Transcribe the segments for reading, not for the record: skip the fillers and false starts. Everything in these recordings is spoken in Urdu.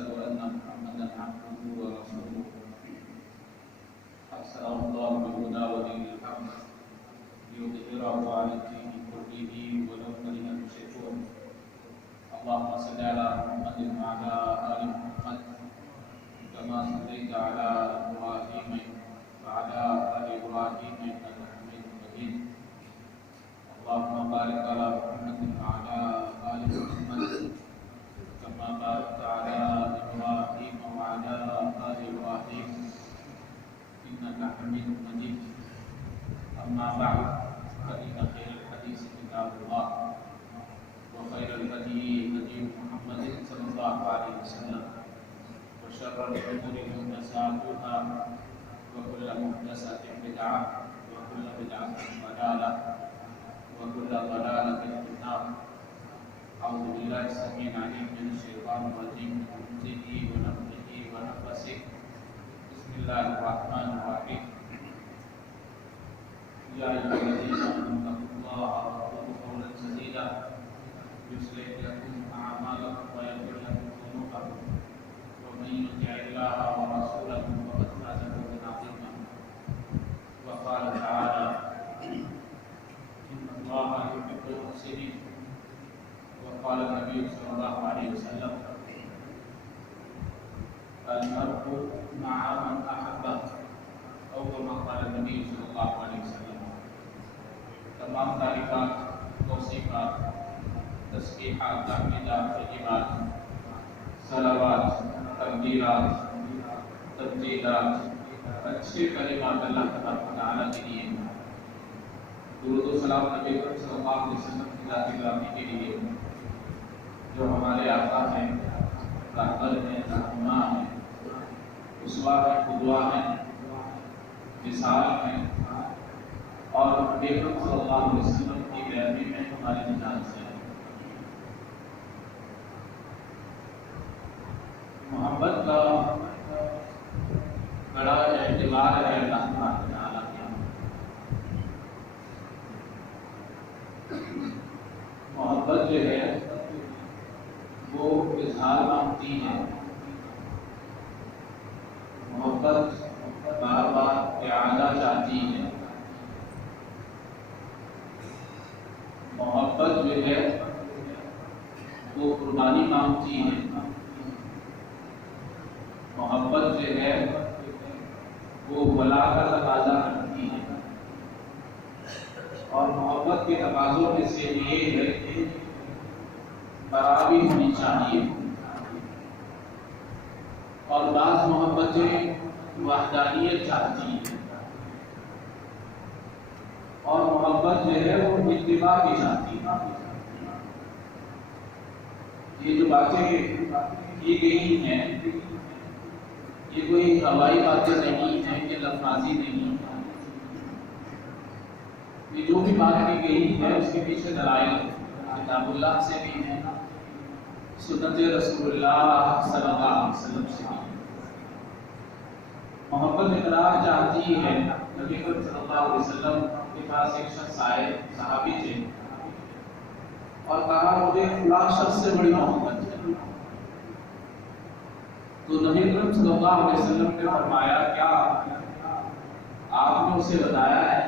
وأشهد أن محمدا عبده ورسوله أرسله الله بالهدى ودين الحق ليظهره على الدين كله ولو كره المشركون. اللهم صل على محمد وعلى آل محمد كما صليت على إبراهيم وعلى آل إبراهيم إنك حميد مجيد. اللهم بارك على محمد وعلى آل محمد كما باركت على إبراهيم وعلى آل إبراهيم إنك حميد مجيد. أما بعد فإن خير الحديث كتاب الله وخير الهدي هدي محمد صلى الله عليه وسلم وشر الأمور محدثاتها وكل محدثة بدعة وكل بدعة ضلالة وكل ضلالة في النار. أعوذ بالله السميع العليم من الشيطان الرجيم من همزه ونفخه ونفثه. بسم الله الرحمن الرحيم. يا أيها الذين آمنوا اتقوا الله وقولوا قولا سديدا يصلح لكم أعمالكم ويغفر لكم ذنوبكم ومن يطع الله ورسوله فقد فاز فوزا عظيما. وقال تعالى: إن الله يحب المحسنين. وقال النبي صلى الله عليه وسلم: المرء مع من أحبه، أو كما قال النبي صلى الله عليه وسلم. تمام تعریفات، توصیفات، تسبیحات، تحمیدات، تجیبات، صلوات، تقدیرات، تبجیلات، اچھے کلمات اللہ تبارک و تعالیٰ کے لیے، درود و سلام نبی کریم صلی اللہ علیہ وسلم کی ذات گرامی کے لیے، جو ہمارے آقا ہیں، رہبر ہیں، رہنما ہیں، اسوہ ہیں، قدوہ ہیں، مثال ہیں، اور نبی کریم صلی اللہ علیہ وسلم کی پیروی میں ہماری نجات ہے۔ محبت کا بڑا اعتبار ہے اللہ تعالیٰ کے۔ محبت جو ہے وہ اظہار مانگتی ہے، محبت بار بار اعادہ چاہتی ہے، محبت جو ہے وہ قربانی مانگتی ہے، محبت جو ہے وہ ولا کا تقاضا کرتی ہے، اور محبت کے تقاضوں میں سے یہ ہے کہ برابری ہونی چاہیے، اور بعض محبتیں وحدانیت چاہتی ہیں، اور محبت جو ہے وہ اتباع کی چاہتی ہے۔ یہ جو باتیں کی گئی ہیں یہ کوئی ہوائی باتیں نہیں ہیں، یہ لفظی نہیں ہیں، یہ جو بھی بات کی گئی ہے اس کے پیچھے دلائل کتاب اللہ سے بھی ہیں، سنت رسول اللہ صلی اللہ علیہ وسلم سے بھی۔ محبت اقرار چاہتی ہے۔ نبی کریم صلی اللہ علیہ وسلم کے پاس ایک شخص آئے، صحابی تھے، اور کہا مجھے فلاں شخص سے بڑی محبت ہے۔ تو نبی کریم صلی اللہ علیہ وسلم نے فرمایا کیا آپ نے اسے بتایا ہے؟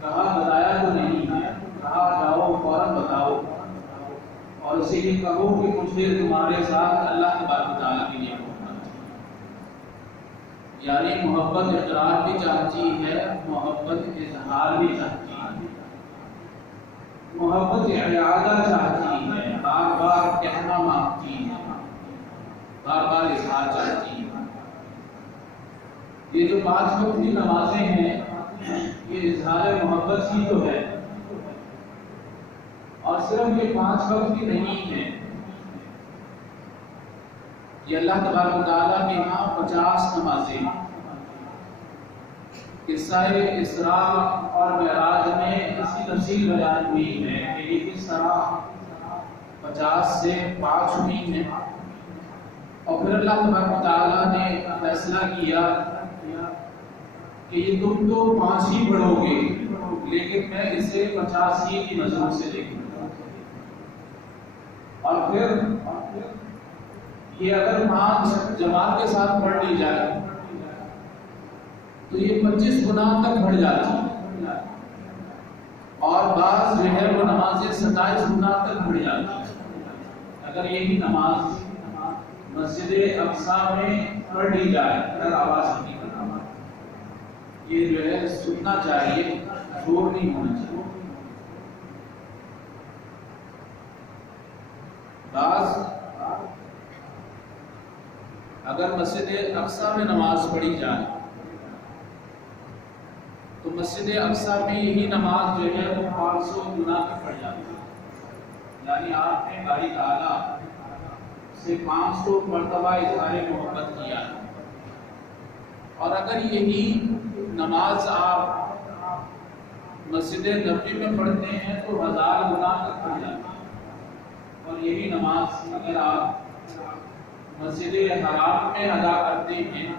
کہا بتایا تو نہیں ہے۔ کہا جاؤ فوراً بتاؤ، اور اسے یہ کہو کہ مجھے تمہارے ساتھ اللہ تبارک و تعالیٰ کے لیے محبت ہے۔ یعنی محبت اقرار بھی چاہتی ہے، محبت اظہار بھی چاہتی ہے، محبت اعادہ چاہتی ہے، بار بار کہنا مانگتی ہے، بار بار اظہار چاہتی ہے۔ یہ جو 5 وقت کی نمازیں ہیں یہ اظہار محبت ہی تو ہے، اور صرف یہ 5 وقت کی نہیں ہے، یہ اللہ تبارک و تعالیٰ کے ہاں 50 نمازیں قصہ اسراء اور معراج میں اس کی تفصیل بیان ہوئی ہے کہ یہ کس طرح 50 سے 5 ہوئی ہیں، اور پھر اللہ تبارک و تعالیٰ نے فیصلہ کیا کہ یہ تم تو 5 ہی پڑھو گے، لیکن میں اسے 50 ہی کی نظروں سے دیکھوں گا۔ اور پھر یہ اگر 5 جماعت کے ساتھ پڑھ لی جائے تو یہ 25 گناہ تک بڑھ جاتی ہے، اور بعض جو ہے وہ نمازیں 27 گناہ تک بڑھ جاتی ہے۔ اگر یہی نماز مسجد اقصی میں پڑھ لی جائے، اگر آواز نہیں کرنا، یہ جو ہے سننا چاہیے، شور نہیں ہونا چاہیے۔ بعض اگر مسجد اقصی میں نماز پڑھی جائے تو مسجد اقصی میں یہی نماز جو ہے وہ 500 گنا کی پڑ جاتی ہے، یعنی آپ نے باری تعالیٰ سے 500 مرتبہ اظہار محبت کیا ہے، اور اگر یہی نماز آپ مسجد نبوی میں پڑھتے ہیں تو 1000 گنا تک پڑ جاتی ہے، اور یہی نماز اگر آپ مسجد حرام میں ادا کرتے ہیں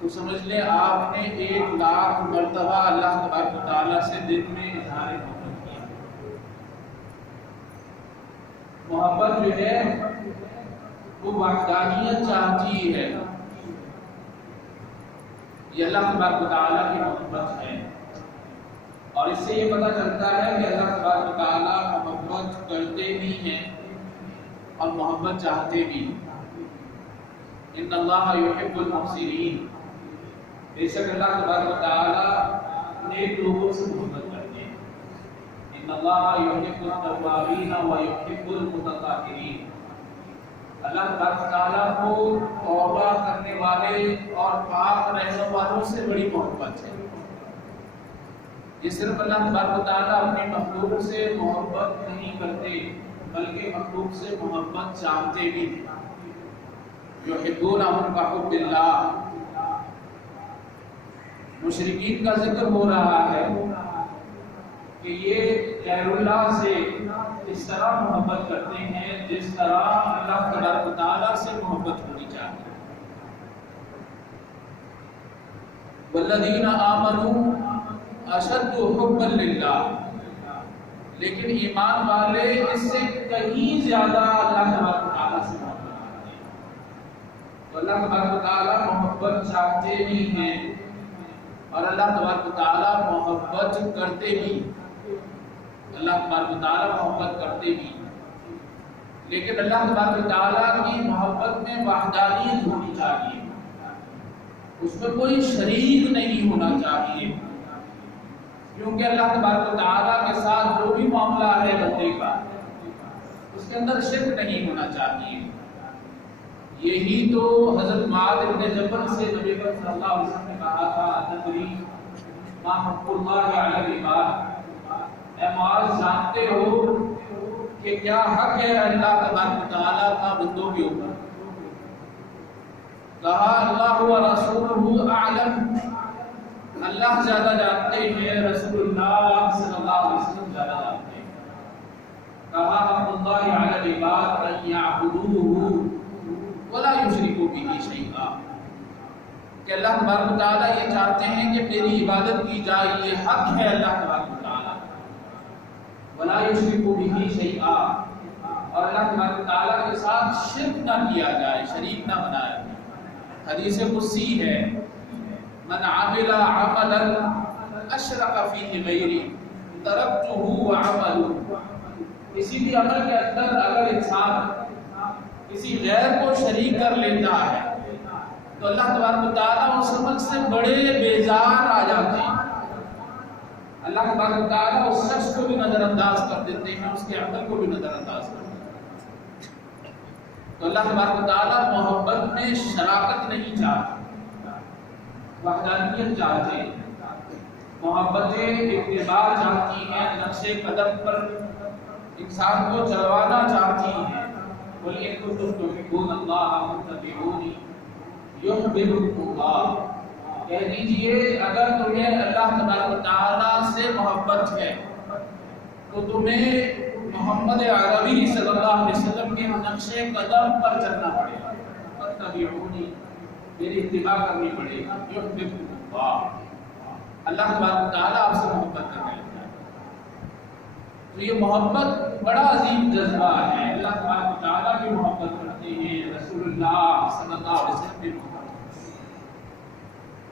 تو سمجھ لیں آپ نے 1,00,000 مرتبہ اللہ تبارک و تعالیٰ سے دل میں اظہار محبت کیا۔ محبت جو ہے وہ وحدانیت چاہتی ہے، یہ اللہ تبارک و تعالیٰ کی محبت ہے، اور اس سے یہ پتہ چلتا ہے کہ اللہ تبارک و تعالیٰ محبت کرتے بھی ہیں اور محبت چاہتے بھی۔ ان اللہ یحب المحسنین، بے شک اللہ تبارک و تعالیٰ نیک لوگوں سے محبت کرتے ہیں۔ ان اللہ یحب التوابین و یحب المتطہرین، اللہ تبارک و تعالیٰ کو توبہ کرنے والے اور پاک رہنے والوں سے بڑی محبت ہے۔ یہ صرف اللہ تبارک و تعالیٰ اپنی مخلوق سے محبت نہیں کرتے بلکہ مخلوق سے محبت چاہتے بھی ہیں۔ یحبونہم کحب اللہ، مشرکین کا ذکر ہو رہا ہے کہ یہ غیر اللہ سے اس طرح محبت کرتے ہیں جس طرح اللہ تبارک و تعالیٰ سے محبت ہونی چاہیے۔ والذین آمنوا اشد حبا للہ، لیکن ایمان والے اس سے کہیں زیادہ اللہ تبارک و تعالیٰ سے محبت کرتے ہیں۔ تو اللہ تبارک و تعالیٰ محبت چاہتے بھی ہیں اور اللہ تبارک و تعالیٰ محبت کرتے بھی، اللہ تبارک و تعالیٰ محبت کرتے بھی، لیکن اللہ تبارک و تعالیٰ کی محبت میں وحدانیت ہونی چاہیے، اس میں کوئی شریک نہیں ہونا چاہیے، کیونکہ اللہ تبارک و تعالیٰ کے ساتھ جو بھی معاملہ ہے بندے کا اس کے اندر شرک نہیں ہونا چاہیے۔ یہی تو حضرت معاذ بن جبل سے نبی اکرم صلی اللہ علیہ وسلم نے کہا تھا اتدری ما حق اللہ علی العباد، اے معاذ جانتے ہو کہ کیا حق ہے اللہ تبارک و تعالیٰ کا بندوں کے اوپر؟ کہا اللہ و رسولہ اعلم، اللہ زیادہ جانتے ہیں، رسول اللہ صلی اللہ علیہ وسلم زیادہ جانتے ہیں۔ کہا حق اللہ علی العباد ان یعبدوہ ولا یشرکوا بہ شیئا، کہ اللہ تبارک و تعالیٰ یہ چاہتے ہیں کہ میری عبادت کی جائے، یہ حق ہے اللہ تبارک و تعالیٰ، ولا یشرکوا بہ شیئا، اور اللہ تبارک و تعالیٰ کے ساتھ شرک نہ کیا جائے، شریک نہ بنایا جائے۔ حدیث قدسی ہے من عمل عملا اشرک فیہ غیری ترکتہ وعملہ، کسی بھی عمل کے اندر اگر انسان کسی غیر کو شریک کر لیتا ہے تو اللہ تبارک و تعالیٰ اس عمل سے بڑے بیزار آ جاتے ہیں، اللہ تبارک و تعالیٰ اس شخص کو بھی نظر انداز کر دیتے ہیں، اس کے عمل کو بھی نظر انداز کر دیتے ہیں۔ تو اللہ تبارک و تعالیٰ محبت میں شراکت نہیں چاہتے، وحدانیت چاہتے ہیں، محبت اتباع چاہتی ہیں، نقش قدم پر انسان کو چلوانا چاہتی ہیں۔ قل ان کنتم تحبون اللہ فاتبعونی یحببکم اللہ، کہہ دیجئے اگر تمہیں اللہ تبارک و تعالیٰ سے محبت ہے تو تمہیں محمد عربی صلی اللہ علیہ وسلم کے نقش قدم پر چلنا پڑے گا، فاتبعونی، میری اتباع کرنی پڑے گی، یحببکم اللہ، اللہ تبارک و تعالیٰ آپ سے محبت کرنے لگتا ہے۔ تو یہ محبت بڑا عظیم جذبہ ہے. اللہ تبارک و تعالیٰ کی محبت کرتے ہیں، رسول اللہ صلی اللہ علیہ وسلم کی محبت.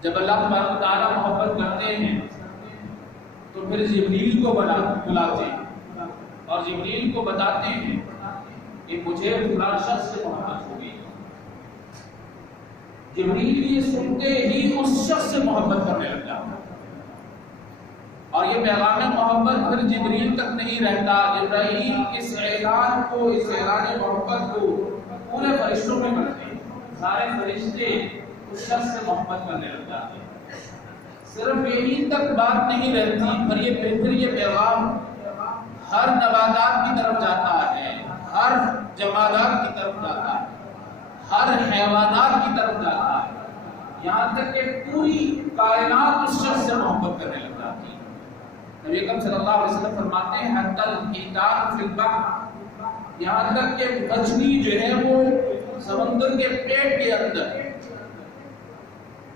جب اللہ تبارک و تعالیٰ محبت کرتے ہیں تو پھر جبریل کو بلاتے ہیں اور جبریل کو بتاتے ہیں کہ مجھے فلاں شخص سے محبت ہو گئی. جبریل یہ سنتے ہی اس شخص سے محبت کرنے لگ جاتا ہے. اور یہ پیغام محبت پھر جبریل تک نہیں رہتا. جبرائیل اس اعلان کو، اس اعلان محبت کو پورے فرشتوں میں کرتے ہیں. سارے فرشتے اس شخص سے محبت کرنے لگ جاتے ہیں. صرف یہی تک بات نہیں رہتی، پھر یہ پیغام ہر نباتات کی طرف جاتا ہے، ہر جمادات کی طرف جاتا ہے، ہر حیوانات کی طرف جاتا ہے، یہاں تک کہ پوری کائنات اس شخص سے محبت کرنے لگ جاتی ہے. نبی اکرم صلی اللہ علیہ وسلم فرماتے ہیں حتی الحیتان فی البحر، یہاں تک کہ مچھلی جو ہے وہ سمندر کے پیٹ کے اندر،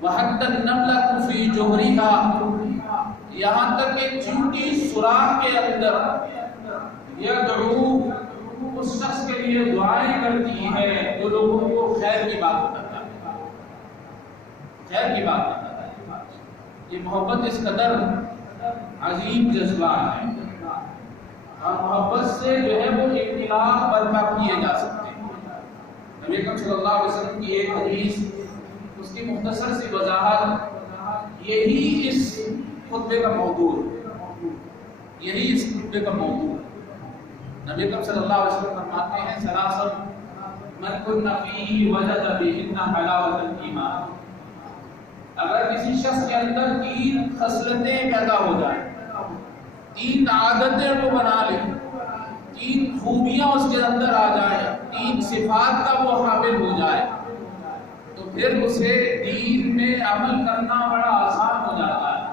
وحتی النملۃ فی جوہریہا، یہاں تک کہ چیونٹی سوراخ کے اندر یدعو، اس شخص کے لیے دعائیں کرتی ہے جو لوگوں کو خیر کی بات بتاتا ہے، خیر کی بات بتاتا ہے. یہ محبت اس قدر عظیم جذبہ ہے اور محبت سے جو ہے وہ اختلاف برپا کیے جا سکتے ہیں. نبی اکرم صلی اللہ علیہ وسلم کی ایک حدیث، اس کی مختصر سی وضاحت یہی اس خطبے کا موضوع ہے، یہی اس خطبے کا موضوع ہے. نبی اکرم صلی اللہ علیہ وسلم فرماتے ہیں ثلاث من کن فیہ وجد بہن حلاوۃ الایمان. اگر کسی شخص کے اندر 3 خصلتیں پیدا ہو جائیں، 3 عادتیں وہ بنا لے، 3 خوبیاں اس کے اندر آ جائیں، 3 صفات کا وہ حامل ہو جائے، تو پھر اسے دین میں عمل کرنا بڑا آسان ہو جاتا ہے.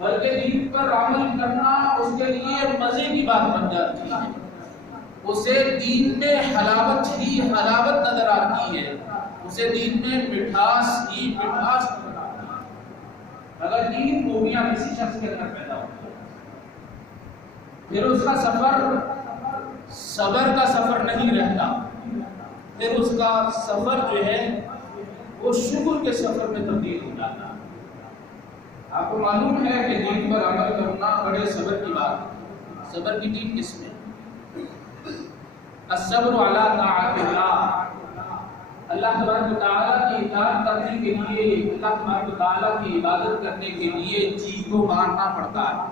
بلکہ دین پر عمل کرنا اس کے لیے مزے کی بات بن جاتی ہے. اسے دین میں حلاوت ہی حلاوت نظر آتی ہے، اسے دین میں مٹھاس ہی مٹھاس نظر آتی ہے. اگر 3 خوبیاں کسی شخص کے اندر پیدا ہوتی ہیں، پھر اس کا سفر صبر کا سفر نہیں رہتا، پھر اس کا سفر جو ہے وہ شکر کے سفر میں تبدیل ہو جاتا ہے. آپ کو معلوم ہے کہ دین پر عمل کرنا بڑے صبر کی بات ہے. صبر کی 3 قسمیں: الصبر علی طاعت اللہ، اللہ تبارک و تعالیٰ کی اطاعت کرنے کے لیے، اللہ تبارک و تعالیٰ کی عبادت کرنے کے لیے جی کو مارنا پڑتا ہے،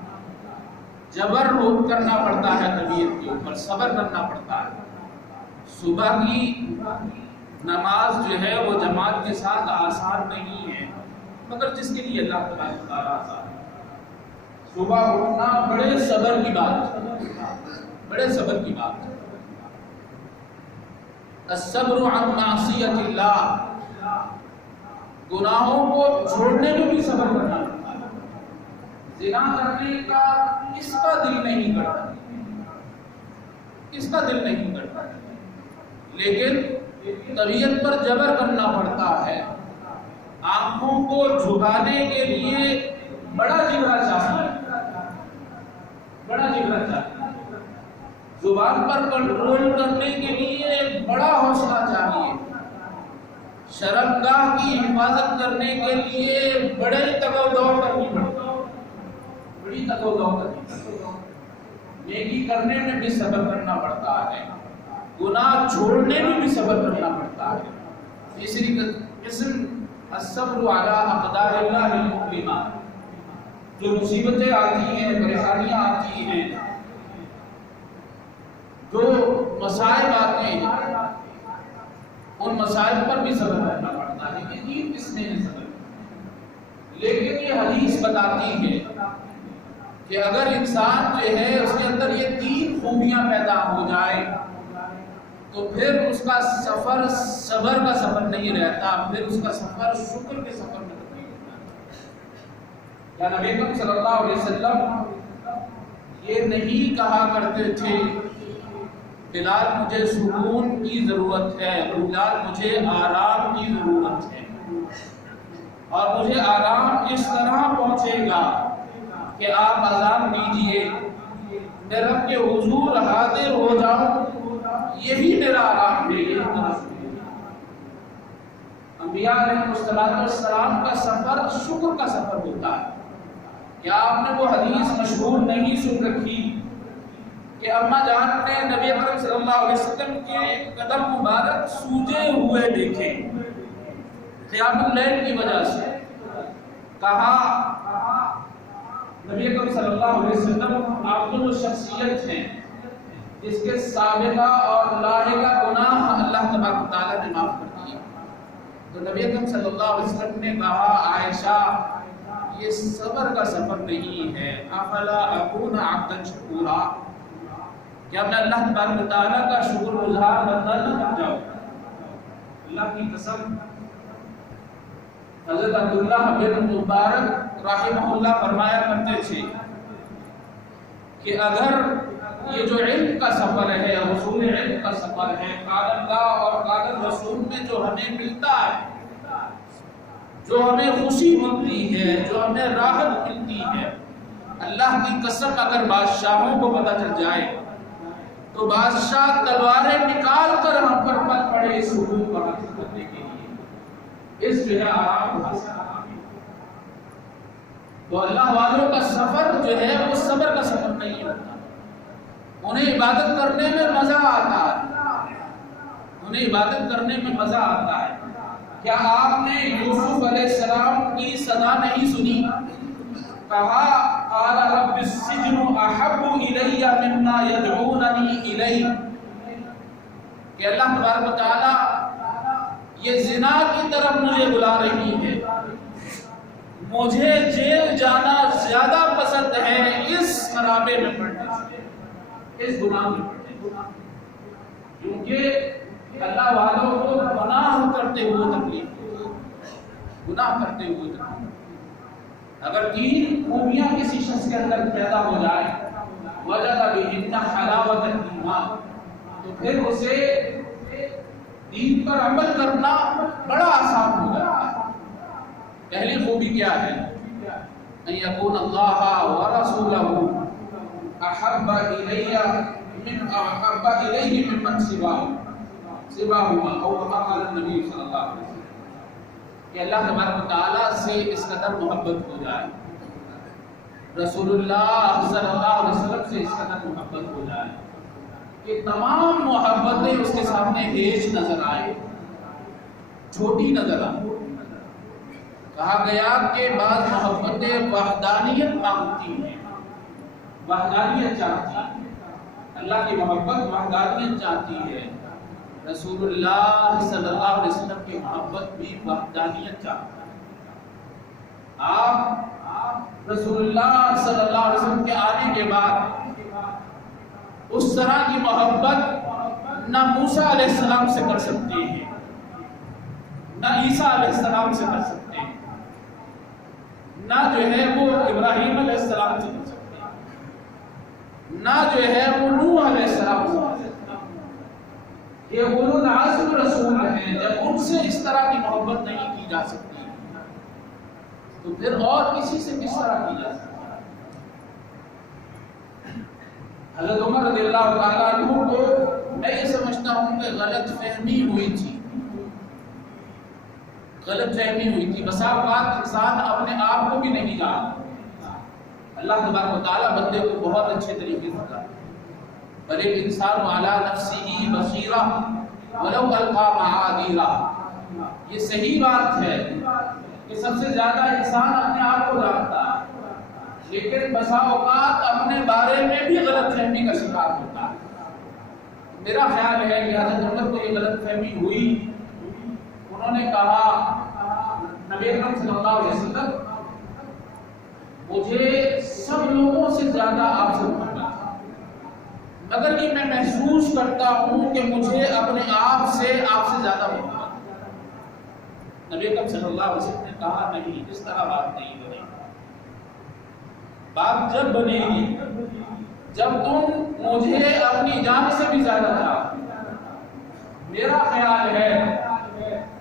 جبر روک کرنا پڑتا ہے، طبیعت کے اوپر صبر کرنا پڑتا ہے. صبح کی نماز جو ہے وہ جماعت کے ساتھ آسان نہیں ہے، مگر جس کے لیے اللہ تبارک و تعالیٰ آسان ہے. صبح اٹھنا بڑے صبر کی بات ہے، بڑے صبر کی بات ہے. الصبر عن معصیت اللہ، گناہوں کو چھوڑنے میں بھی صبر کرنا پڑتا ہے. زنا کرنے کا کس کا دل نہیں کرتا، کس کا دل نہیں کرتا، لیکن طبیعت پر جبر کرنا پڑتا ہے. آنکھوں کو جھکانے کے لیے بڑا جگرا چاہیے، بڑا جگرا چاہیے. زبان پر کنٹرول کرنے کے لیے بڑا حوصلہ چاہیے. شرمگاہ کی حفاظت کرنے کے لیے بڑے تگو دو کرنی پڑتی ہے، بڑی تگو دو کرنی پڑتی ہے. نیکی کرنے میں بھی صبر کرنا پڑتا ہے، گناہ چھوڑنے میں بھی صبر کرنا پڑتا ہے. تیسری قسم الصبر علی اقدار اللہ المؤلمہ، جو مصیبتیں آتی ہیں، پریشانیاں آتی ہیں، جو مصائب آتے ہیں، ان مصائب پر بھی صبر کرنا پڑتا ہے. یہ 3 قسمیں ہیں صبر. لیکن یہ حدیث بتاتی ہے کہ اگر انسان جو ہے اس کے اندر یہ 3 خوبیاں پیدا ہو جائے تو پھر اس کا سفر صبر کا سفر نہیں رہتا، پھر اس کا سفر شکر کے سفر میں تبدیل ہوتا ہے. یا نبی اکرم صلی اللہ علیہ وسلم یہ نہیں کہا کرتے تھے بلال مجھے سکون کی ضرورت ہے، بلال مجھے آرام کی ضرورت ہے، اور مجھے آرام اس طرح پہنچے گا کہ آپ اذان دیجئے، میں رب کے حضور حاضر ہو جاؤں، یہی میرا آرام ہے۔ انبیاء علیہ السلام کا سفر شکر کا سفر ہوتا ہے۔ کیا آپ نے وہ حدیث مشہور نہیں سن رکھی کہ اماں جان نے نبی اکرم صلی اللہ علیہ وسلم کے قدم مبارک سوجے ہوئے دیکھے قیام اللیل کی وجہ سے؟ کہا نبی اکرم صلی اللہ علیہ وسلم آپ جو شخصیت ہیں جس کے سابقہ اور لاحقہ گناہ اللہ تبارک و تعالیٰ نے معاف کر دیے، تو نبی اکرم صلی اللہ علیہ وسلم نے کہا عائشہ یہ صبر کا سفر نہیں ہے، افلا اکون عبدا شکورا، کیا میں اللہ تبارک و تعالیٰ کا شکر گزار بندہ نہ بن جاؤں؟ اللہ کی قسم، حضرت عبداللہ بن مبارک رحمہ اللہ فرمایا کرتے تھے کہ اگر یہ جو علم کا سفر ہے، حصول علم کا سفر ہے، قال اللہ اور قال رسول میں جو ہمیں ملتا ہے، جو ہمیں خوشی ملتی ہے، جو ہمیں راحت ملتی ہے، اللہ کی قسم اگر بادشاہوں کو پتہ چل جائے تو بادشاہ تلواریں نکال کر ہم پر پل پڑے اس حقوق کو حاصل کرنے کے لیے، اس جو ہے آرام حاصل۔ تو اللہ والوں کا سفر جو ہے وہ صبر کا سفر نہیں ہوتا، انہیں عبادت کرنے میں مزہ آتا ہے، انہیں عبادت کرنے میں مزہ آتا ہے۔ کیا آپ نے یوسف علیہ السلام کی صدا نہیں سنی؟ کہا قال رب السجن احب الی مما یدعوننی الیہ، کہ اللہ تبارک و تعالی یہ زنا کی طرف مجھے بلا رہی ہے، مجھے جیل جانا زیادہ پسند ہے اس خرابے میں پڑنے سے، اس گناہ میں پڑنے سے، کیونکہ اللہ والوں کو گناہ کرتے ہوئے تکلیف ہوتی ہے، گناہ کرتے ہوئے تکلیف۔ اگر تین خوبیاں کسی شخص کے اندر پیدا ہو جائے وجد بہن حلاوت الایمان، تو پھر اسے دین پر عمل کرنا بڑا آسان ہو جاتا ہے۔ پہلی خوبی کیا ہے؟ ان یکون اللہ ورسولہ احب الیہ ممن سواہما او کما قال النبی صلی اللہ علیہ وسلم، کہ اللہ تبارک و تعالیٰ سے اس قدر محبت ہو جائے، رسول اللہ صلی اللہ علیہ وسلم سے اس قدر محبت ہو جائے کہ تمام محبتیں اس کے سامنے ہیچ نظر آئے، چھوٹی نظر آئے۔ کہا گیا کہ بعض محبتیں وحدانیت مانگتی ہیں، وحدانیت چاہتی ہیں، اللہ کی محبت وحدانیت چاہتی ہے، رسول اللہ صلی اللہ علیہ وسلم کی محبت بھی وحدانیت چاہتا ہے۔ آپ رسول اللہ صلی اللہ علیہ وسلم کے آنے کے بعد اس طرح کی محبت نہ موسیٰ علیہ السلام سے کر سکتے ہیں، نہ عیسیٰ علیہ السلام سے کر سکتے ہیں، نہ جو ہے وہ ابراہیم علیہ السلام سے کر سکتے ہیں، نہ جو ہے وہ نوح علیہ السلام سے کر سکتے ہیں۔ یہ اولو العزم رسول ہیں، جب ان سے اس طرح کی محبت نہیں کی جا سکتی تو پھر اور کسی سے کس طرح کی جا سکتی؟ حضرت عمر رضی اللہ تعالیٰ عنہ کو میں یہ سمجھتا ہوں کہ غلط فہمی ہوئی تھی، غلط فہمی ہوئی تھی، بسا اوقات انسان اپنے آپ کو بھی نہیں جانتا۔ اللہ تبارک و تعالیٰ بندے کو بہت اچھے طریقے سے جانتا ہے، بل الانسان علی نفسہ بصیرہ ولو القی معاذیرہ، یہ صحیح بات ہے کہ سب سے زیادہ انسان اپنے آپ کو جانتا ہے، لیکن بسا اوقات اپنے بارے میں بھی غلط فہمی کا شکار ہوتا ہے۔ میرا خیال ہے کہ حضرت عمر کو یہ غلط فہمی ہوئی، انہوں نے کہا نبی اکرم صلی اللہ علیہ وسلم مجھے سب لوگوں سے زیادہ آپ سے محبت ہے، مگر یہ میں محسوس کرتا ہوں کہ مجھے اپنے آپ سے زیادہ محبت ہے۔ نبی اکرم صلی اللہ علیہ وسلم نے کہا نہیں، اس طرح بات نہیں بنے گی، بات جب بنے گی جب تم مجھے اپنی جان سے بھی زیادہ چاہو۔ میرا خیال ہے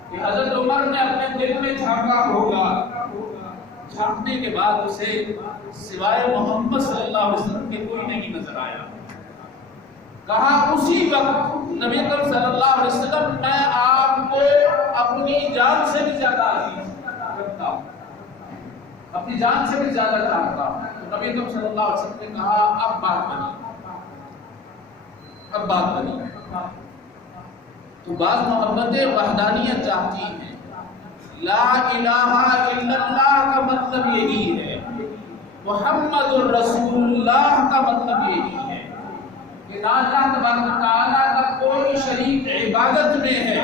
کہ حضرت عمر نے اپنے دل میں جھانکا ہوگا جھانکنے کے بعد اسے سوائے محمد صلی اللہ علیہ وسلم کے کوئی نہیں نظر آیا۔ کہا اسی وقت نبی اکرم صلی اللہ علیہ وسلم میں آپ کو اپنی جان سے بھی زیادہ عزیز کرتا ہوں، اپنی جان سے بھی زیادہ چاہتا ہوں۔ تو نبی اکرم صلی اللہ علیہ وسلم نے کہا اب بات بنی۔ تو بعض محبتیں وحدانیت چاہتی ہیں، لا الہ الا اللہ کا مطلب یہی ہے، محمد الرسول اللہ کا مطلب یہی ہے کہ نہ اللہ تبارک و تعالیٰ کا کوئی شریک عبادت میں ہے،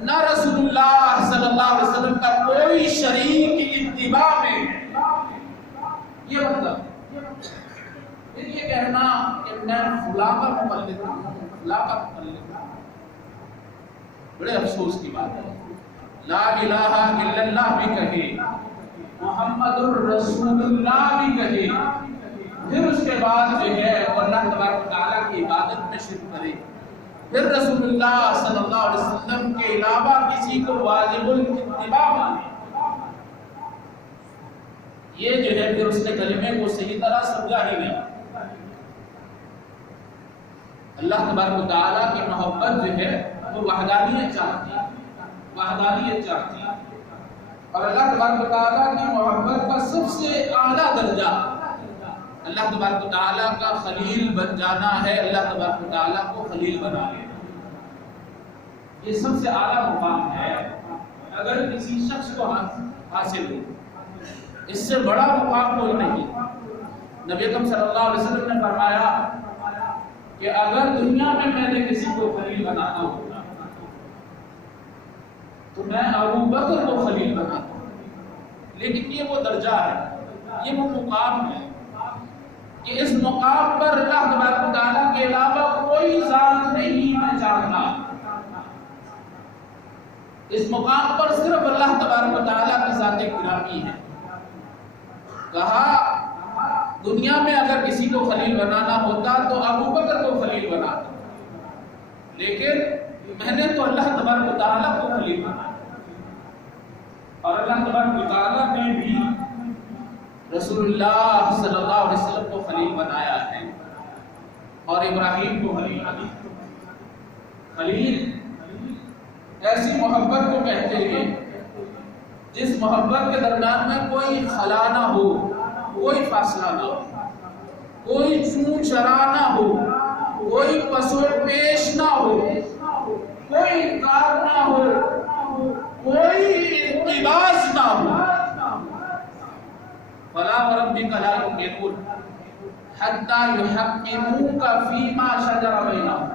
نہ رسول اللہ صلی اللہ علیہ وسلم کا کوئی شریک اتباع میں ہے۔ یہ مطلب پھر یہ کہنا کہ میں فلاں کا مقلد ہوں، فلاں کا مقلد ہوں، بڑے افسوس کی بات ہے۔ لا الہ الا اللہ بھی کہے، محمد الرسول اللہ بھی کہے، پھر اس کے بعد جو ہے وہ اللہ تبارک و تعالیٰ کی عبادت میں شرک کرے، پھر رسول اللہ صلی اللہ علیہ وسلم کے علاوہ کسی کو واجب الاتباع مانے، یہ جو ہے پھر اس نے کلمے کو صحیح طرح سمجھا ہی نہیں۔ اللہ تبارک و تعالیٰ کی محبت جو ہے وہ وحدانیت چاہتی ہے، وحدانیت چاہتی ہے، اور اللہ تبارک و تعالیٰ کی محبت کا سب سے اعلیٰ درجہ اللہ تبارک و تعالیٰ کا خلیل بن جانا ہے، اللہ تبارک و تعالیٰ کو خلیل بنا لینا، یہ سب سے اعلیٰ مقام ہے اگر کسی شخص کو حاصل ہو، اس سے بڑا مقام کوئی نہیں۔ نبی اکرم صلی اللہ علیہ وسلم نے فرمایا کہ اگر دنیا میں نے کسی کو خلیل بنانا ہوتا تو میں ابو بکر کو خلیل بناتا ہوں، لیکن یہ وہ درجہ ہے، یہ وہ مقام ہے کہ اس مقام پر اللہ تبارک و تعالیٰ کے علاوہ کوئی ذات نہیں میں چاہتا، اس مقام پر صرف اللہ تبارک و تعالیٰ کی ذات گرامی ہے۔ کہا دنیا میں اگر کسی کو خلیل بنانا ہوتا تو ابو بکر کو خلیل بناتا، لیکن میں نے تو اللہ تبارک و تعالیٰ کو خلیل بنایا، اور اللہ تبارک و تعالیٰ نے بھی رسول اللہ صلی اللہ علیہ وسلم کو خلیل بنایا ہے، اور ابراہیم کو خلیل بنایا۔ خلیل ایسی محبت کو کہتے ہیں جس محبت کے درمیان میں کوئی خلا نہ ہو، کوئی فاصلہ نہ ہو، کوئی چون چرا نہ ہو، کوئی پس و پیش نہ ہو، کوئی انکار نہ ہو، کوئی اقتباس نہ ہو۔ فَلَا وَرَبِّكَ لَا يُؤْمِنُونَ حَتَّى يُحَكِّمُوكَ فِي مَا شَجَرَ بَيْنَهُمْ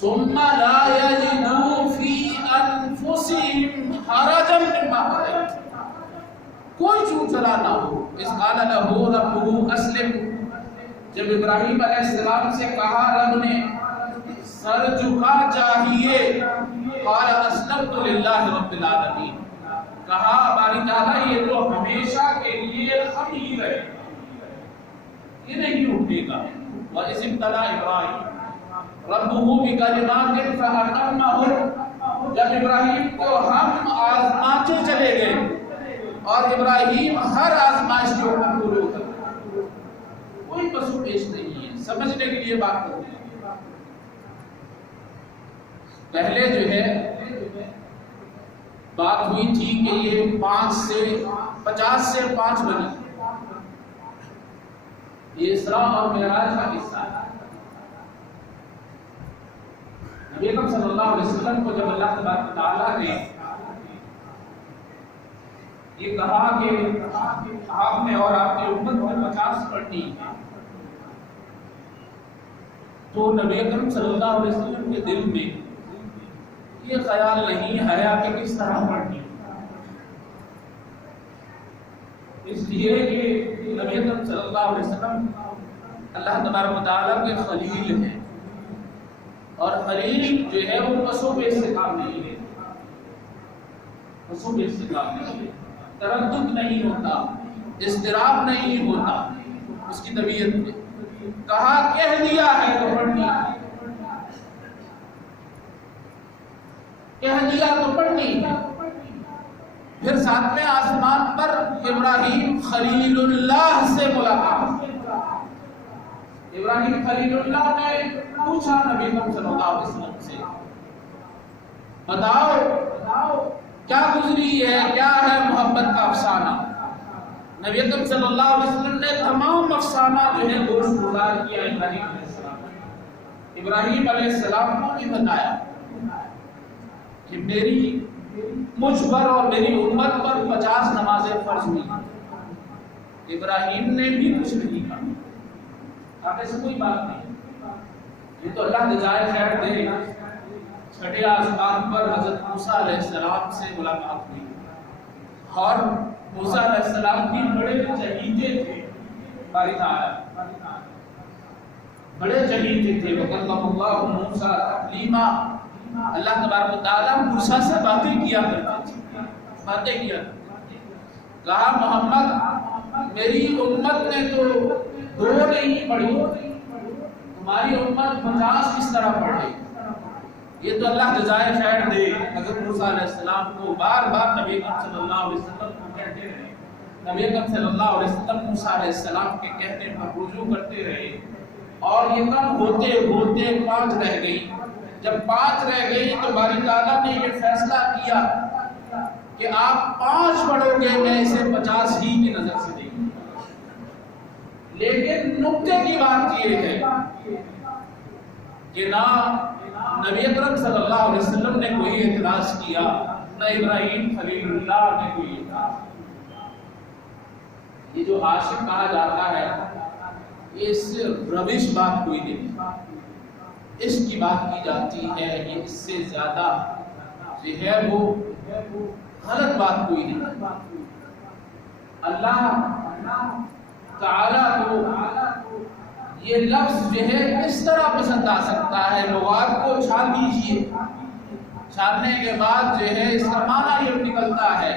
ثُمَّ لَا يَجِدُوا فِي أَنفُسِهِمْ حَرَجًا مِّمَّا قَضَيْتَ، کوئی چون چلا نہ ہو۔ اِذْ قَالَ لَهُ رَبُّهُ أَسْلِمْ، جب ابراہیم علیہ السلام سے کہا رب نے سر جھکا چاہیے، قَالَ أَسْلَمْتُ لِلَّهِ رَبِّ الْعَالَمِينَ، کہا باری تعالیٰ یہ تو ہمیشہ کے لیے ہم ہی رہے، یہ نہیں اٹھے گا۔ وَإِذِ ابْتَلَىٰ إِبْرَاهِيمَ رَبُّهُ بِكَلِمَاتٍ فَأَتَمَّهُنَّ، جب ابراہیم کو ہم آزماتے چلے گئے اور ابراہیم ہر آزمائش کے اوپر پورے اترے، کوئی پسو پیش نہیں ہے، سمجھنے کے لیے بات کرتے ہیں۔ پہلے جو ہے بات ہوئی تھی کہ یہ 50 سے 5 بنی، یہ اسراء اور معراج کا قصہ ہے۔ نبی اکرم صلی اللہ علیہ وسلم کو جب اللہ تبارک و تعالیٰ نے یہ کہا کہ آپ نے اور آپ کی امت میں 50 پڑھنی ہے، تو نبی اکرم صلی اللہ علیہ وسلم کے دل میں یہ خیال نہیں آیا کہ کس طرح پڑھنی، اس لیے کہ نبی اکرم صلی اللہ علیہ وسلم اللہ تبارک و تعالیٰ کے خلیل ہیں، اور خلیل جو ہے وہ پسو پیش سے کام نہیں ہے، پسو پیش سے کام نہیں ہے، تردد نہیں ہوتا، اضطراب نہیں ہوتا اس کی طبیعت میں۔ کہا کہہ دیا ہے تو پڑھنی، کہہ دیا تو پڑھنی، پھر 7ویں آسمان پر ابراہیم خلیل اللہ سے ملاقات. ابراہیم خلیل اللہ نے پوچھا نبی اکرم صلی اللہ علیہ وسلم سے، بتاؤ کیا گزری ہے، کیا ہے محبت کا افسانہ. نبی اکرم صلی اللہ علیہ وسلم نے تمام افسانہ جو ہے گوشت گزار کیا ابراہیم علیہ السلام. ابراہیم علیہ السلام کو بھی بتایا کہ مجھ پر اور میری امت پر 50 نمازیں فرض ہوئی. ابراہیم نے بھی کچھ نہیں کہا، آگے سے کوئی بات نہیں. یہ تو اللہ جزائے خیر دے. 6 آسمان پر حضرت موسیٰ علیہ السلام سے ملاقات ہوئی، اور موسیٰ علیہ السلام بھی بڑے چہیتے تھے. باری تعالیٰ بڑے چہیتے تھے. وَكَلَّمَ اللَّهُ مُوسَىٰ تَكْلِيمًا. اللہ تبارک و تعالیٰ موسیٰ سے باتیں کیا کرتے تھے. کہا محمد میری امت نے تو 2 نہیں پڑھی، تمہاری امت 50 کس طرح پڑھے. یہ تو اللہ جزائے خیر دے. حضرت موسیٰ علیہ السلام کو بار بار نبی اکرم صلی اللہ علیہ وسلم کو کہتے رہے. نبی اکرم صلی اللہ علیہ وسلم موسیٰ علیہ السلام کے کہنے پر رجوع کرتے رہے، اور یہ کم ہوتے ہوتے 5 رہ گئی. جب 5 رہ گئی تو باری تعالیٰ نے یہ فیصلہ کیا کہ آپ 5 پڑھو گے، میں اسے 50 ہی کی نظر سے دیکھوں گا. لیکن نکتے کی بات یہ ہے کہ نہ نبی اکرم صلی اللہ علیہ وسلم نے کوئی اعتراض کیا، نہ ابراہیم خلیل اللہ نے کوئی اعتراض. یہ جو عاشق کہا جاتا ہے یہ اس سے روش بات کوئی نہیں. اس کی بات کی جاتی ہے، یہ اس سے زیادہ جو ہے وہ غلط بات کوئی نہیں. اللہ تعالیٰ کو یہ لفظ جو ہے اس طرح پسند آ سکتا ہے. لغات کو چھان دیجئے، چھاننے کے بعد جو ہے اس کا معنی یہ نکلتا ہے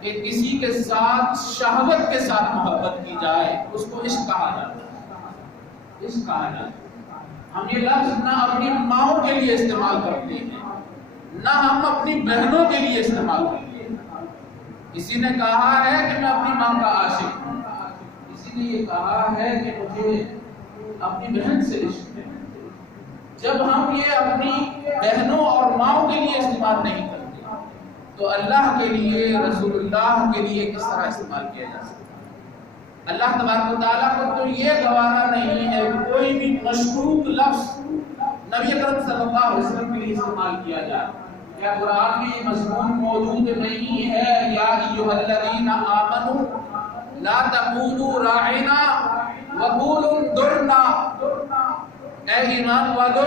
کہ کسی کے ساتھ شہوت کے ساتھ محبت کی جائے، اس کو عشق کہا جاتا ہے. عشق کہا جاتا ہے. ہم یہ لفظ نہ اپنی ماؤں کے لیے استعمال کرتے ہیں، نہ ہم اپنی بہنوں کے لیے استعمال کرتے ہیں. کسی نے کہا ہے کہ میں اپنی ماں کا عاشق ہوں، کسی نے یہ کہا ہے کہ مجھے اپنی بہن سے عشق ہے. جب ہم یہ اپنی بہنوں اور ماؤں کے لیے استعمال نہیں کرتے تو اللہ کے لیے، رسول اللہ کے لیے کس طرح استعمال کیا جا سکتا ہے؟ اللہ تبارک و تعالیٰ کو تو یہ گوارا نہیں ہے کہ کوئی بھی مشکوک لفظ نبی اکرم صلی اللہ علیہ وسلم کے لیے استعمال کیا جائے. کیا قرآن میں یہ مضمون موجود نہیں ہے؟ یا ایھا الذین آمنوا لا تقولوا راعنا وقولوا انظرنا. اے ایمان والو،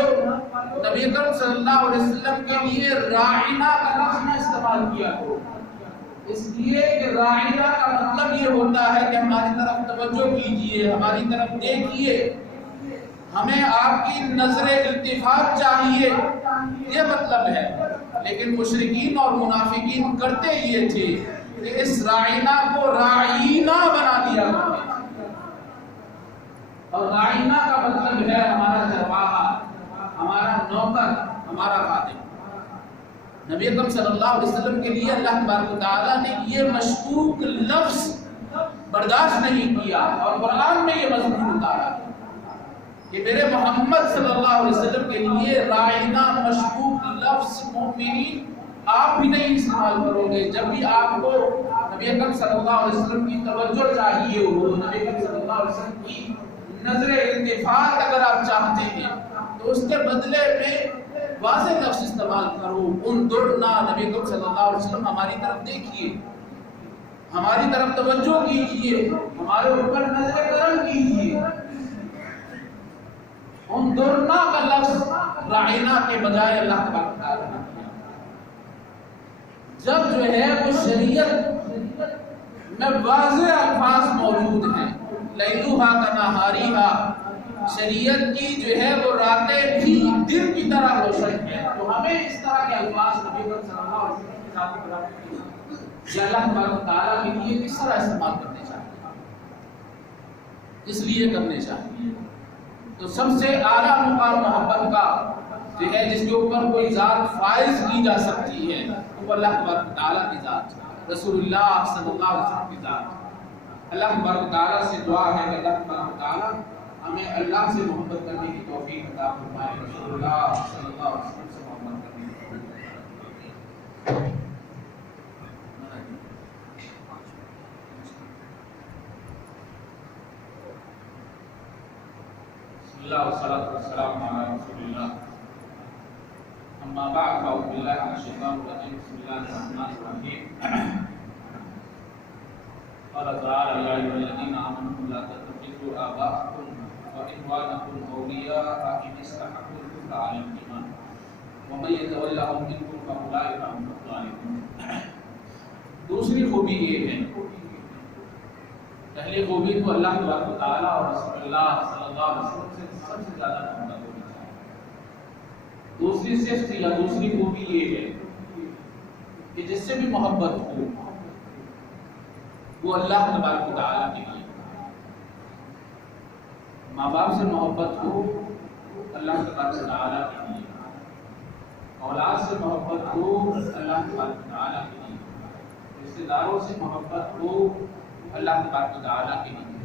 نبی اکرم صلی اللہ علیہ وسلم کے لیے راعنا کا لفظ نہ استعمال کیا کرو، اس لیے کہ راعنا کا مطلب یہ ہوتا ہے کہ ہماری طرف توجہ کیجئے، ہماری طرف دیکھیے، ہمیں آپ کی نظر التفات چاہیے، یہ مطلب ہے. لیکن مشرکین اور منافقین کرتے یہ تھے کہ اس راعنا کو راعینا بنا دیا کرتے. اور راعینا کا مطلب ہے ہمارا چرواہا، ہمارا نوکر، ہمارا خادم. نبی اکرم صلی اللہ علیہ وسلم کے لیے اللہ تبارک و تعالیٰ نے یہ مشکوک لفظ برداشت نہیں کیا، اور قرآن میں یہ مضمون اتارا کہ میرے محمد صلی اللہ علیہ وسلم کے لیے راعینا مشکوک لفظ مومنین آپ بھی نہیں استعمال کرو گے. جب بھی آپ کو نبی اکرم صلی اللہ علیہ وسلم کی توجہ چاہیے ہو، نبی اکرم صلی اللہ علیہ وسلم کی نظر التفات اگر آپ چاہتے ہیں تو اس کے بدلے میں واضح لفظ استعمال کرو. انظرنا، نبی اکرم صلی اللہ علیہ وسلم ہماری طرف دیکھیے، ہماری طرف توجہ کیجئے، ہمارے اوپر نظر کرم کیجئے. انظرنا کا لفظ راعینا کے بجائے اللہ تبارک و تعالیٰ نے کیا. جب جو ہے وہ شریعت میں واضح الفاظ موجود ہیں، لیلوہا کنہاریہا، شریعت کی جو ہے وہ راتیں بھی دن کی طرح روشن ہیں، تو ہمیں اس طرح کے الفاظ نبی صلی اللہ علیہ وسلم کے ساتھ یہ اللہ تبارک و تعالیٰ کے لیے کس طرح استعمال کرنے چاہیے، اس لیے کرنے چاہیے. تو سب سے اعلیٰ مقام محبت کا جو ہے جس کے اوپر کوئی ذات فائز کی جا سکتی ہے وہ اللہ تبارک و تعالیٰ کی ذات ہے. رسول اللہ صلی اللہ علیہ وسلم کی ذات۔ اللہ تبارک و تعالیٰ سے دعا ہے کہ اللہ تبارک و تعالیٰ ہمیں اللہ سے محبت کرنے کی توفیق عطا فرمائے، رسول اللہ صلی اللہ علیہ وسلم سے محبت کرنے کی توفیق۔ بسم اللہ والصلاة والسلام علی رسول اللہ، اما بعد فاعوذ باللہ من الشیطان الرجیم، بسم اللہ الرحمن الرحیم۔ قال تعالی یا ایھا الذین آمنوا لا تتخذوا آباءکم وإخوانکم اولیاء إن استحبوا الکفر علی الایمان ومن یتولہم منکم فاولئک هم الظالمون۔ دوسری خوبی یہ ہے، پہلی خوبی تو اللہ تبارک و تعالیٰ اور رسول اللہ صلی اللہ علیہ وسلم سے سب سے زیادہ محبت ہونی چاہیے۔ دوسری صفت یا دوسری خوبی یہ ہے کہ جس سے بھی محبت ہو وہ اللہ تبارک و تعالیٰ کے لیے، ماں باپ سے محبت ہو اللہ تبارک و تعالیٰ کے لیے، اولاد سے محبت ہو اللہ تبارک و تعالیٰ کے لیے، رشتہ داروں سے محبت ہو اللہ تبارک و تعالیٰ کے لیے،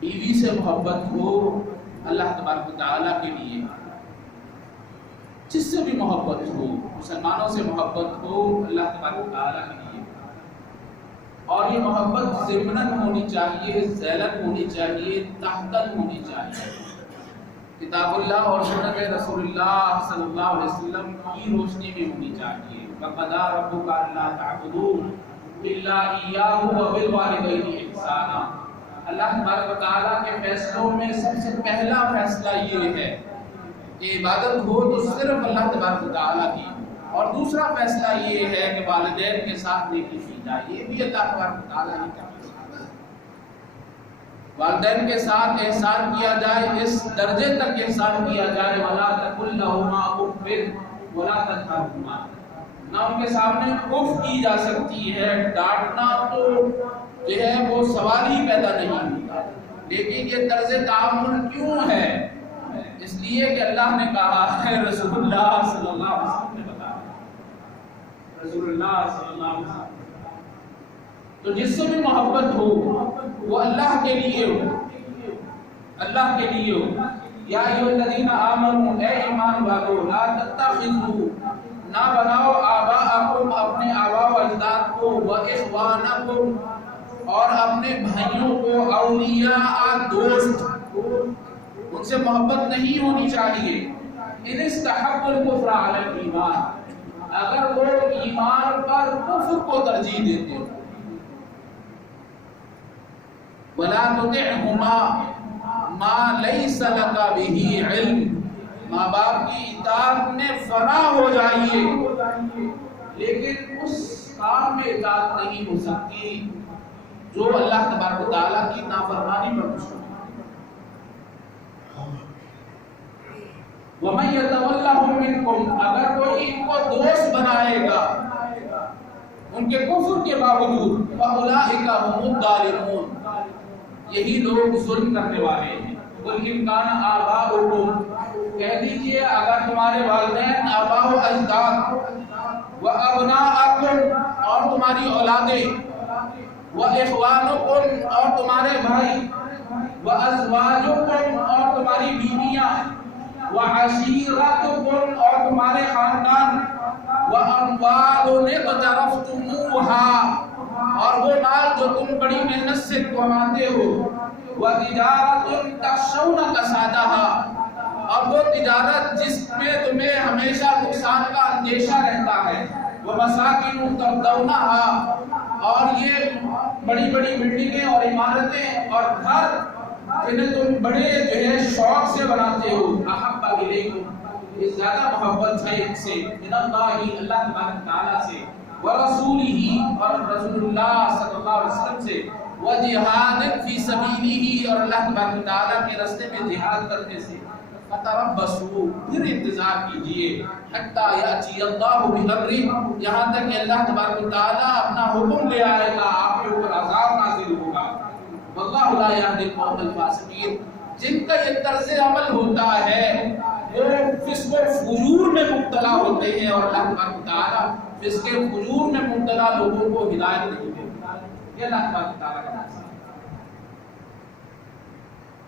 بیوی سے محبت ہو اللہ تبارک و تعالیٰ کے لیے، جس سے بھی محبت ہو، مسلمانوں سے محبت ہو اللہ تبارک و تعالیٰ کے لیے، اور یہ محبت ضمناً ہونی چاہیے، ذیلاً ہونی چاہیے، تحتاً ہونی چاہیے، کتاب اللہ اور سنت رسول اللہ صلی اللہ علیہ وسلم کی روشنی میں ہونی چاہیے۔ وَقَضَىٰ رَبُّكَ أَلَّا تَعْبُدُوا إِلَّا إِيَّاهُ وَبِالْوَالِدَيْنِ إِحْسَانًا۔ اللہ تبارک و تعالیٰ کے فیصلوں میں سب سے پہلا فیصلہ یہ ہے کہ عبادت ہو تو صرف اللہ تبارک و تعالیٰ کی، اور دوسرا فیصلہ یہ ہے کہ والدین کے ساتھ نیکی کی جائے، یہ بھی اللہ تبارک و تعالیٰ ہی کا فیصلہ ہے۔ والدین کے ساتھ احسان کیا جائے، اس درجے تک احسان کیا جائے وَلَا تَقُل لَّهُمَا أُفٍّ وَلَا تَنْهَرْهُمَا، نہ ان کے سامنے اف کی جا سکتی ہے، ڈانٹنا تو جو ہے وہ سوال ہی پیدا نہیں ہوتا، لیکن یہ طرز تعامل کیوں ہے؟ اس لیے کہ اللہ نے کہا ہے، رسول اللہ صلی اللہ علیہ وسلم نے بتایا، رسول اللہ صلی اللہ علیہ وسلم۔ تو جس سے بھی محبت ہو وہ اللہ کے لیے ہو، اللہ کے لیے ہو۔ یا ایھا الذین آمنوا، اے ایمان والو، لا تتخذوا، نہ بناؤ آباءکم، اپنے آباء و اجداد کو، و اخوانکم، اور اپنے بھائیوں کو، اولیاء، دوست، ان سے محبت نہیں ہونی چاہیے۔ ان استحبوا الکفر علی الایمان، اگر وہ ایمان پر کفر کو ترجیح دیتے ہو۔ وَلَا تُطِعْهُمَا مَا لَيْسَ لَكَ بِهِ عِلْمٌ، ماں باپ کی اطاعت میں فنا ہو جائیے، لیکن اس کام میں اطاعت نہیں ہو سکتی جو اللہ تبارک و تعالیٰ کی نافرمانی پر مشتمل ہے۔ وَمَن يَتَوَلَّهُم مِّنكُمْ، اگر کوئی ان کو دوست بنائے گا ان کے کفر کے باوجود، فَأُولَٰئِكَ هُمُ الظَّالِمُونَ، یہی لوگ ظلم کرنے والے ہیں۔ قُلْ إِن كَانَ آبَاؤُكُمْ، کہہ دیجئے اگر تمہارے والدین، آباء و اجداد، وَأَبْنَاؤُكُمْ، اور تمہاری اولادیں، وَإِخْوَانُكُمْ، اور تمہارے بھائی، وَأَزْوَاجُكُمْ، اور تمہاری بیویاں، وَعَشِيرَتُكُمْ، اور تمہارے خاندان، وَأَمْوَالٌ اقْتَرَفْتُمُوهَا، اور وہ مال جو تم بڑی محنت سے کماتے ہو، وَتِجَارَةٌ تَخْشَوْنَ كَسَادَهَا، اور وہ تجارت جس میں تمہیں ہمیشہ نقصان کا اندیشہ رہتا ہے، وَمَسَاكِنُ تَرْضَوْنَهَا، اور یہ بڑی بڑی بلڈنگیں اور عمارتیں اور گھر جنہیں تم بڑے جو ہے شوق سے بناتے ہو، احب الیکم، یہ زیادہ محبت ہے ان سے، من اللہ، اللہ تبارک تعالیٰ سے، ورسولہ، اور رسول اللہ صلی اللہ علیہ وسلم سے، وجہاد فی سبیلہ، اور اللہ تبارک تعالیٰ کے راستے میں جہاد کرنے سے، فتربصوا، پھر انتظار کیجئے، حتی یأتی اللہ بامرہ، یہاں تک کہ اللہ تبارک تعالیٰ اپنا حکم لے آئے گا، آپ کے اوپر عذاب نازل ہوگا۔ واللہ لا یہدی القوم الفاسقین، جن کا یہ طرز عمل ہوتا ہے فسق و فجور میں مبتلا ہوتے ہیں اور اللہ تبارک و تعالیٰ فسق و فجور میں مبتلا لوگوں کو ہدایت نہیں دیتا. یہ اللہ تبارک و تعالیٰ کا نقصان.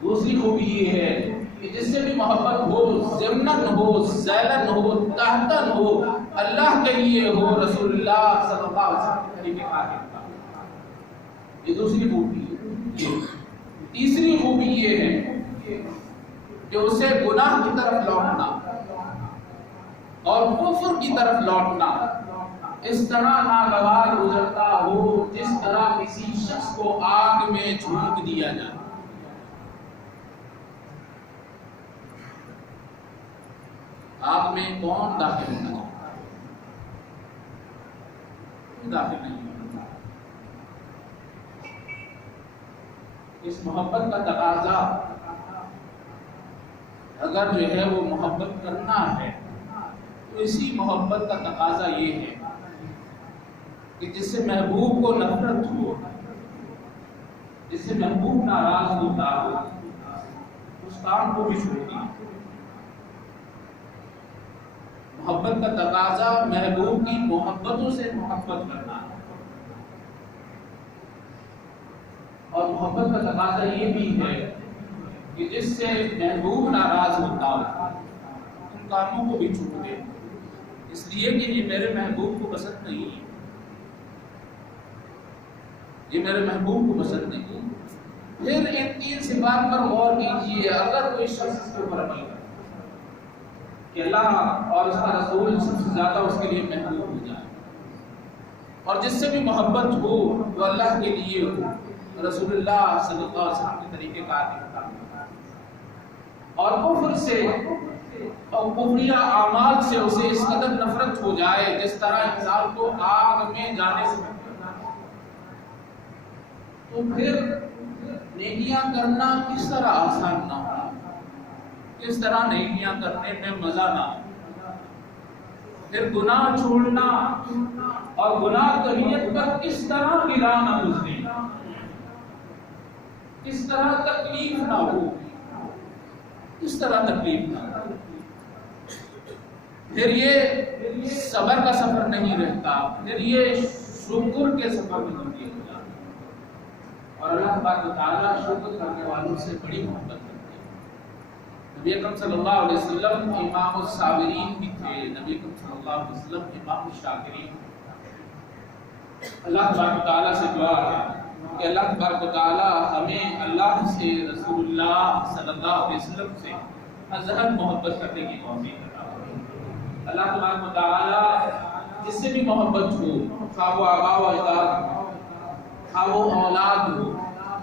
دوسری خوبی یہ ہے کہ جس سے بھی محبت ہو، ضمناً ہو، ذیلاً ہو، تحتاً ہو، اللہ کے لیے ہو، رسول اللہ صلی اللہ علیہ وسلم کے طریقے کار کرتا. یہ دوسری خوبی ہے. تیسری خوبی یہ ہے کہ اسے گناہ کی طرف لوٹنا اور کفر کی طرف لوٹنا اس طرح ناگوار گزرتا ہو جس طرح کسی شخص کو آگ میں جھونک دیا جائے. آگ میں کون داخل ہونا چاہتا ہے؟ داخل نہیں ہونا. اس محبت کا تقاضا اگر جو ہے وہ محبت کرنا ہے تو اسی محبت کا تقاضا یہ ہے کہ جس سے محبوب کو نفرت ہو، جس سے محبوب ناراض ہوتا ہو، اس کام کو بھی چھوڑ دیں. محبت کا تقاضا محبوب کی محبتوں سے محبت کرنا ہے، اور محبت کا تقاضا یہ بھی ہے کہ جس سے محبوب ناراض ہوتا ہو ان کاموں کو بھی چھوڑ دے، اس لیے کہ یہ میرے محبوب کو پسند نہیں ہے، یہ میرے محبوب کو پسند نہیں ہے. پھر ان تین صفات پر غور کیجیے. اگر کوئی شخص اس کے اوپر عمل کرے کہ اللہ اور اس کا رسول سب سے زیادہ اس کے لیے محبوب ہو جائے، اور جس سے بھی محبت ہو وہ اللہ کے لیے ہو، رسول اللہ صلی اللہ علیہ وسلم کے طریقے کار کے مطابق، اور کفر سے اور کفریہ اعمال سے اسے اس قدر نفرت ہو جائے جس طرح انسان کو آگ میں جانے سے تو پھر نیکیاں کرنا کس طرح آسان نہ ہو، کس طرح نیکیاں کرنے میں مزہ نہ ہو. پھر گناہ چھوڑنا اور گناہ طبیعت پر کس طرح گرا نہ گزرے، کس طرح تکلیف نہ ہو، کس طرح تکلیف نہ ہو. پھر یہ صبر کا سفر نہیں رہتا، پھر یہ شکر کے سفر میں تبدیل ہو جاتا. اور اللہ تبارک و تعالیٰ شکر کرنے والوں سے بڑی محبت کرتے ہیں. نبی اکرم صلی اللہ علیہ وسلم امام الصابرین بھی تھے، نبی اکرم صلی اللہ علیہ وسلم امام الشاکرین. اللہ تبارک و تعالیٰ سے دعا ہے کہ اللہ تبارک و تعالیٰ ہمیں اللہ سے، رسول اللہ صلی اللہ علیہ وسلم سے ازحد محبت کرنے کی توفیق عطا فرمائے. اللہ تبارک و تعالیٰ جس سے بھی محبت ہو، خواہ وہ آبا و اجداد ہو، خواہ وہ اولاد ہو،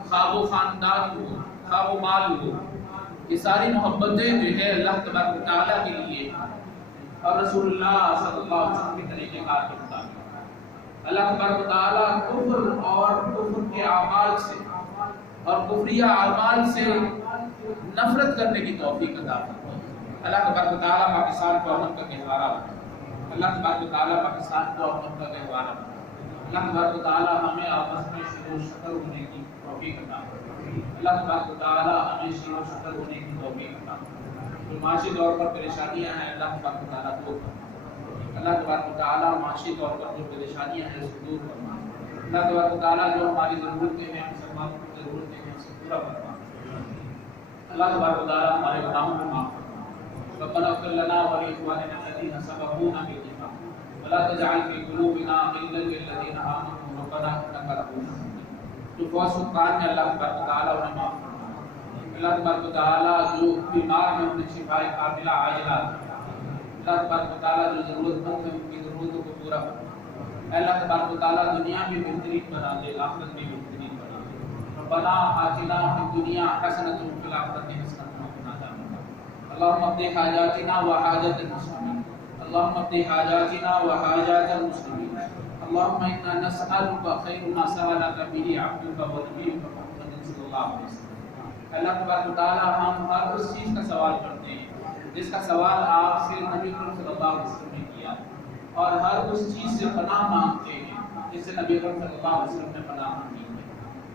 خواہ وہ خاندان ہو، خواہ وہ مال ہو، یہ ساری محبتیں جو ہے اللہ تبارک و تعالیٰ کے لیے اور رسول اللہ صلی اللہ علیہ وسلم کے طریقے کار کے مطابق. اللہ تبارک و تعالیٰ کفر اور کفر کے اعمال سے اور کفریہ اعمال سے نفرت کرنے کی توفیق عطا فرمائے. اللہ تبارک و تعالیٰ پاکستان کو امن کا گہوارہ بنائے. اللہ تبارک و تعالیٰ پاکستان کو امن کا گہوارہ بنائے. اللہ تبارک و تعالیٰ ہمیں آپس میں شکر و شکر ہونے کی توفیق عطا فرمائے. اللہ تبارک و تعالیٰ ہمیں شکر و شکر ہونے کی توفیق عطا فرمائے. جو معاشی طور پر پریشانیاں ہیں اللہ تبارک و تعالیٰ دور فرمائے. اللہ تبارک و تعالیٰ معاشی طور پر جو پریشانیاں ہیں اس کو دور فرمائے. اللہ تبارک و تعالیٰ جو ہماری ضرورتیں ہیں مسلمانوں کی ضرورتیں ہیں اسے پورا فرمائے. اللہ تبارک و تعالیٰ ہمارے گناہوں کو معاف فرمائے. ربنا اغفر لنا ولإخواننا الذين سبقونا بالإيمان ولا تجعل في قلوبنا غلا للذين آمنوا ربنا إنك رؤوف رحيم. جو فوت شکار ہیں اللہ تبارک و تعالیٰ انہیں معاف فرمائے. اللہ تبارک و تعالیٰ جو بیمار ہیں انہیں شفائے کاملہ عاجلہ عطا. اللہ تبارک و تعالیٰ جو ضرورت مند ہے ان کی ضرورتوں کو پورا فرمائے. اللہ تبارک و تعالیٰ دنیا بھی بہترین بنا دے، آخرت بھی بہترین بنا دے. ربنا آتنا فی الدنیا حسنۃ وفی الآخرۃ حسنۃ وقنا عذاب النار. اللهم اقض حاجاتنا وحاجات المسلمين. اللهم اقض حاجاتنا وحاجات المسلمين. اللهم انا نسألك خير ما سألك به عبدك ونبيك محمد صلی اللہ علیہ وسلم. اللہ تبارک و تعالیٰ ہم ہر اس چیز کا سوال کرتے ہیں جس کا سوال آپ سے نبی کریم صلی اللہ علیہ وسلم نے کیا، اور ہر اس چیز سے پناہ مانگتے ہیں جس سے نبی کریم صلی اللہ علیہ وسلم نے پناہ مانگی ہے.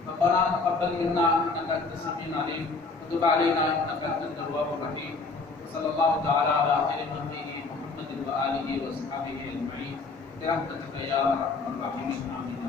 ربنا تقبل منا انك انت السميع العليم وتب علينا انك انت التواب الرحيم. صلی اللہ تعالی علی خیر خلقہ محمد و آلہ و صحبہ اجمعین برحمتک یا ارحم الراحمین آمین.